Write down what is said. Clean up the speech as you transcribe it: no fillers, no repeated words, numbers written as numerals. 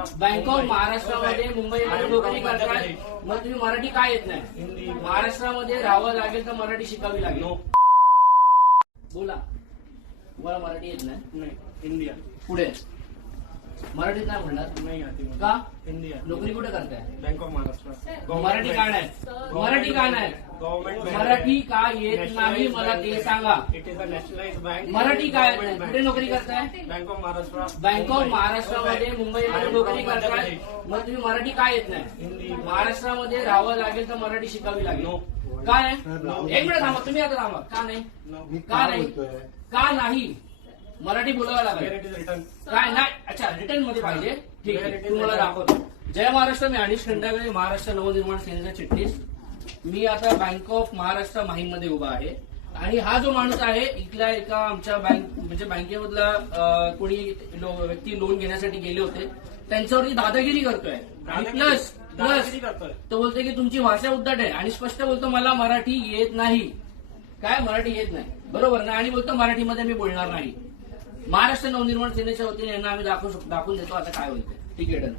Bank of महाराष्ट्रामध्ये मुंबईमध्ये नोकरी करताय, मग तुम्ही मराठी काय येत नाही? महाराष्ट्रामध्ये राहावं लागेल तर मराठी शिकावी लागेल. बोला, तुम्हाला मराठी येत नाही? हिंदी पुढे मराठीत नाही म्हणणार नाही आती मुझे. का? हिंदी नोकरी कुठे करताय? Bank of Maharashtra. मराठी का नाही? मराठी का नाही? गव्हर्नमेंट मराठी का येत नाही मला ते सांगा. It is a nationalise bank. Marathi काय येत नाही? कुठे नोकरी करताय? Bank of Maharashtra. Bank of महाराष्ट्रामध्ये मुंबईमध्ये नोकरी करताय, मग तुम्ही मराठी काय येत नाही? हिंदी. महाराष्ट्रामध्ये राहावं लागेल तर मराठी शिकावी लागेल. का नाही? एक मिनिट थांबा, तुम्ही आता थांबा. का नाही? का नाही? का नाही? मराठी बोलावं लागेल. Where it is written. काय नाही? अच्छा, रिटर्न मध्ये पाहिजे. ठीक आहे, तुम्हाला दाखवतो. जय महाराष्ट्र. मी अनिश खंडागळे, महाराष्ट्र नवनिर्माण सेनेचा चिटणीस. मी आता बँक ऑफ महाराष्ट्र माहीममध्ये उभा आहे आणि हा जो माणूस आहे इथल्या एका आमच्या म्हणजे बँकेमधला कोणी व्यक्ती लोन घेण्यासाठी गेले होते, त्यांच्यावरती दादागिरी करतोय. आणि प्लस तो बोलतोय की तुमची भाषा उद्धट आहे आणि स्पष्ट बोलतो मला मराठी येत नाही. काय मराठी येत नाही? बरोबर ना? आणि बोलतो मराठीमध्ये मी बोलणार नाही. महाराष्ट्र नवनिर्माण सेनेच्या वतीने यांना आम्ही दाखवून देतो आता काय होईल. ठीक आहे, डन.